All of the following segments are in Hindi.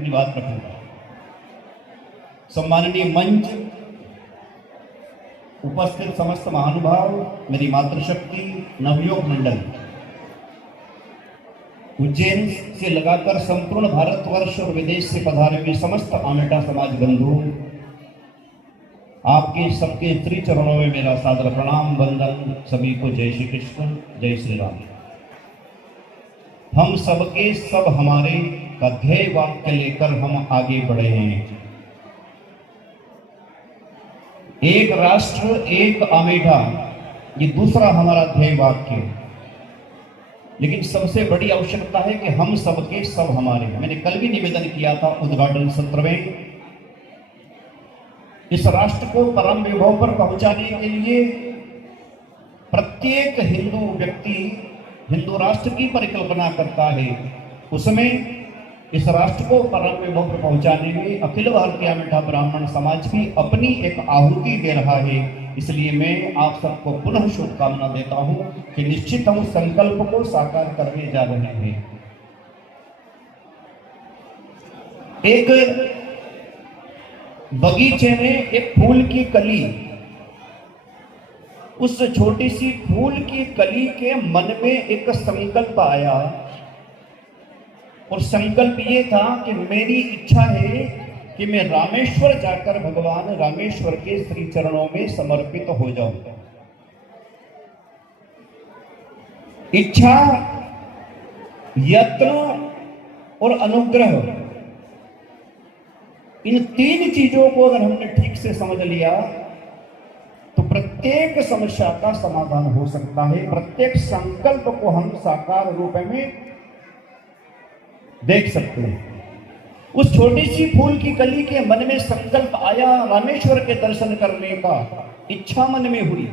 की बात रखूंगा। सम्माननीय मंच, उपस्थित समस्त महानुभाव, मेरी मातृशक्ति, नवयोग मंडल, उज्जैन से लगाकर संपूर्ण भारतवर्ष और विदेश से पधारे हुए समस्त आमेटा समाज बंधु, आपके सबके श्री चरणों में मेरा सादर प्रणाम वंदन। सभी को जय श्री कृष्ण, जय श्री राम। हम सबके सब हमारे का ध्येय वाक्य लेकर हम आगे बढ़े हैं। एक राष्ट्र एक आमेठा, ये दूसरा हमारा ध्येय वाक्य। लेकिन सबसे बड़ी आवश्यकता है कि हम सबके सब हमारे। मैंने कल भी निवेदन किया था उद्घाटन सत्र में, इस राष्ट्र को परम वैभव पर पहुंचाने के लिए प्रत्येक हिंदू व्यक्ति हिंदू राष्ट्र की परिकल्पना करता है। उसमें इस राष्ट्र को परम वैभव पर पहुंचाने में अखिल भारतीय आमेठा ब्राह्मण समाज भी अपनी एक आहुति दे रहा है। इसलिए मैं आप सबको पुनः शुभकामना देता हूं कि निश्चित हम संकल्प को साकार करने जा रहे हैं। एक बगीचे में एक फूल की कली, उस छोटी सी फूल की कली के मन में एक संकल्प आया और संकल्प ये था कि मेरी इच्छा है कि मैं रामेश्वर जाकर भगवान रामेश्वर के श्री चरणों में समर्पित हो जाऊं। इच्छा, यत्न और अनुग्रह, इन तीन चीजों को अगर हमने ठीक से समझ लिया तो प्रत्येक समस्या का समाधान हो सकता है। प्रत्येक संकल्प को हम साकार रूप में देख सकते हैं। उस छोटी सी फूल की कली के मन में संकल्प आया रामेश्वर के दर्शन करने का। इच्छा मन में हुई।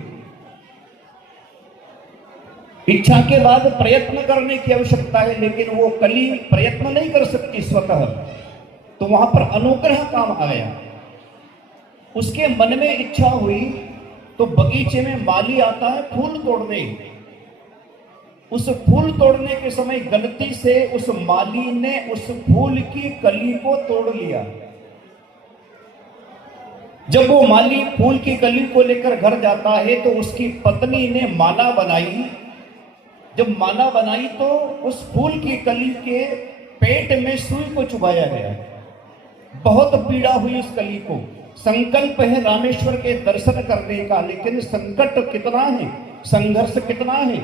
इच्छा के बाद प्रयत्न करने की आवश्यकता है, लेकिन वो कली प्रयत्न नहीं कर सकती स्वतः, तो वहां पर अनुग्रह काम आया। उसके मन में इच्छा हुई तो बगीचे में माली आता है फूल तोड़ने। उस फूल तोड़ने के समय गलती से उस माली ने उस फूल की कली को तोड़ लिया। जब वो माली फूल की कली को लेकर घर जाता है तो उसकी पत्नी ने माला बनाई। जब माला बनाई तो उस फूल की कली के पेट में सुई को चुभाया गया। बहुत पीड़ा हुई उस कली को। संकल्प है रामेश्वर के दर्शन करने का, लेकिन संकट कितना है, संघर्ष कितना है।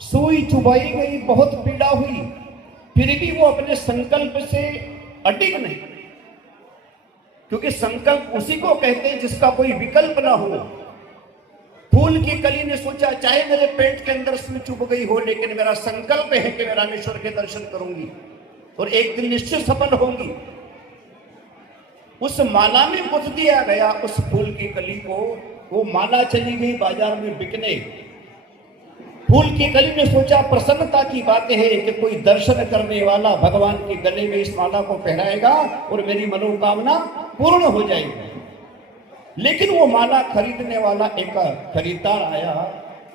सुई चुभाई गई, बहुत पीड़ा हुई, फिर भी वो अपने संकल्प से अडिग नहीं, क्योंकि संकल्प उसी को कहते हैं जिसका कोई विकल्प ना हो। फूल की कली ने सोचा चाहे मेरे पेट के अंदर सुई चुभ गई हो, लेकिन मेरा संकल्प है कि मैं रामेश्वर के दर्शन करूंगी और एक दिन निश्चित सफल होंगी। उस माला में बुझ दिया गया उस फूल की कली को। वो माला चली गई बाजार में बिकने। फूल की कली ने सोचा प्रसन्नता की बात है कि कोई दर्शन करने वाला भगवान के गले में इस माला को पहनाएगा और मेरी मनोकामना पूर्ण हो जाएगी। लेकिन वो माला खरीदने वाला एक खरीदार आया।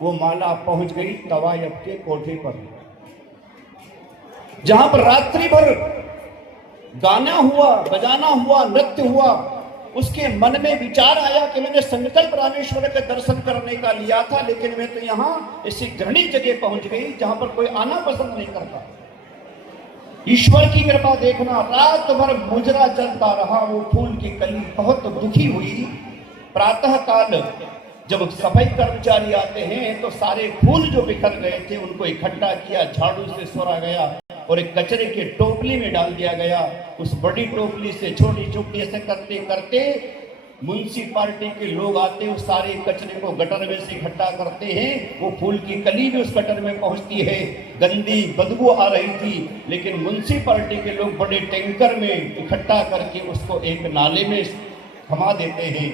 वो माला पहुंच गई तवायफ के कोठे पर, जहां पर रात्रि भर गाना हुआ, बजाना हुआ, नृत्य हुआ। उसके मन में विचार आया कि मैंने संकल्प रामेश्वर के दर्शन करने का लिया था, लेकिन मैं तो यहां ऐसी घृणित जगह पहुंच गई जहां पर कोई आना पसंद नहीं करता। ईश्वर की कृपा देखना, रात भर मुजरा चलता रहा वो फूल की कली। बहुत दुखी हुई। प्रातः काल जब सफाई कर्मचारी आते हैं तो सारे फूल जो बिखर गए थे उनको इकट्ठा किया, झाड़ू से सोरा गया और एक कचरे के टोपली में डाल दिया गया। उस बड़ी टोपली से छोटी छोटी ऐसे करते करते म्युनिसिपालिटी के लोग आते, उस सारे कचरे को गटर में से इकट्ठा करते हैं। वो फूल की कली भी उस गटर में पहुंचती है। गंदी बदबू आ रही थी, लेकिन म्युनिसिपालिटी के लोग बड़े टैंकर में इकट्ठा करके उसको एक नाले में थमा देते हैं।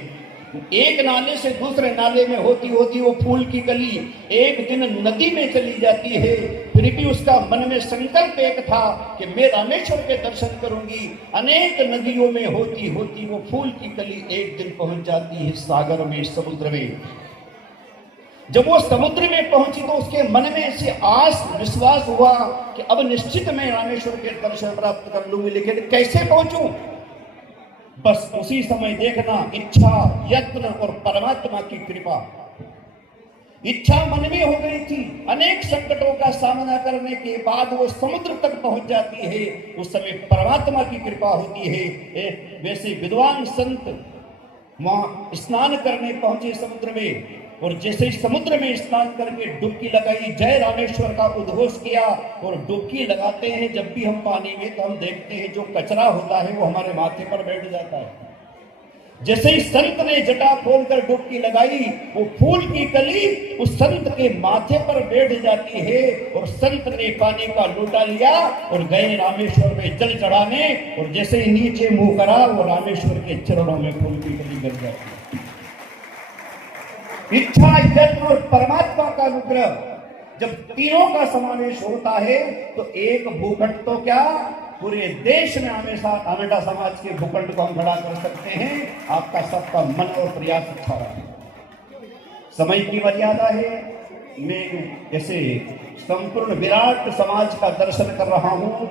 एक नाले से दूसरे नाले में होती होती वो फूल की कली एक दिन नदी में चली जाती है। फिर भी उसका मन में संकल्प एक था कि मैं रामेश्वर के दर्शन करूंगी। अनेक नदियों में होती होती वो फूल की कली एक दिन पहुंच जाती है सागर में, समुद्र में। जब वो समुद्र में पहुंची तो उसके मन में ऐसी आस विश्वास हुआ कि अब निश्चित मैं रामेश्वर के दर्शन प्राप्त कर लूंगी, लेकिन कैसे पहुंचूं? बस उसी समय देखना, इच्छा, यत्न और परमात्मा की कृपा। इच्छा मन में हो गई थी, अनेक संकटों का सामना करने के बाद वो समुद्र तक पहुंच जाती है, उस समय परमात्मा की कृपा होती है। वैसे विद्वान संत वहां स्नान करने पहुंचे समुद्र में, और जैसे ही समुद्र में स्नान करके डुबकी लगाई, जय रामेश्वर का उद्घोष किया, और डुबकी लगाते हैं जब भी हम पानी में तो हम देखते हैं जो कचरा होता है वो हमारे माथे पर बैठ जाता है। जैसे ही संत ने जटा खोलकर डुबकी लगाई, वो फूल की कली उस संत के माथे पर बैठ जाती है, और संत ने पानी का लोटा लिया और गए रामेश्वर में जल चढ़ाने, और जैसे ही नीचे मुंह करा वो रामेश्वर के चरणों में फूल की कली गिर जाती है। इच्छा, यत्न और परमात्मा का अनुग्रह जब तीनों का समावेश होता है तो एक भूखंड तो क्या, पूरे देश में हमेशा आमेटा समाज के भूखंड को हम खड़ा कर सकते हैं। आपका सबका मन और प्रयास अच्छा रहा। समय की मर्यादा है, मैं ऐसे संपूर्ण विराट समाज का दर्शन कर रहा हूं।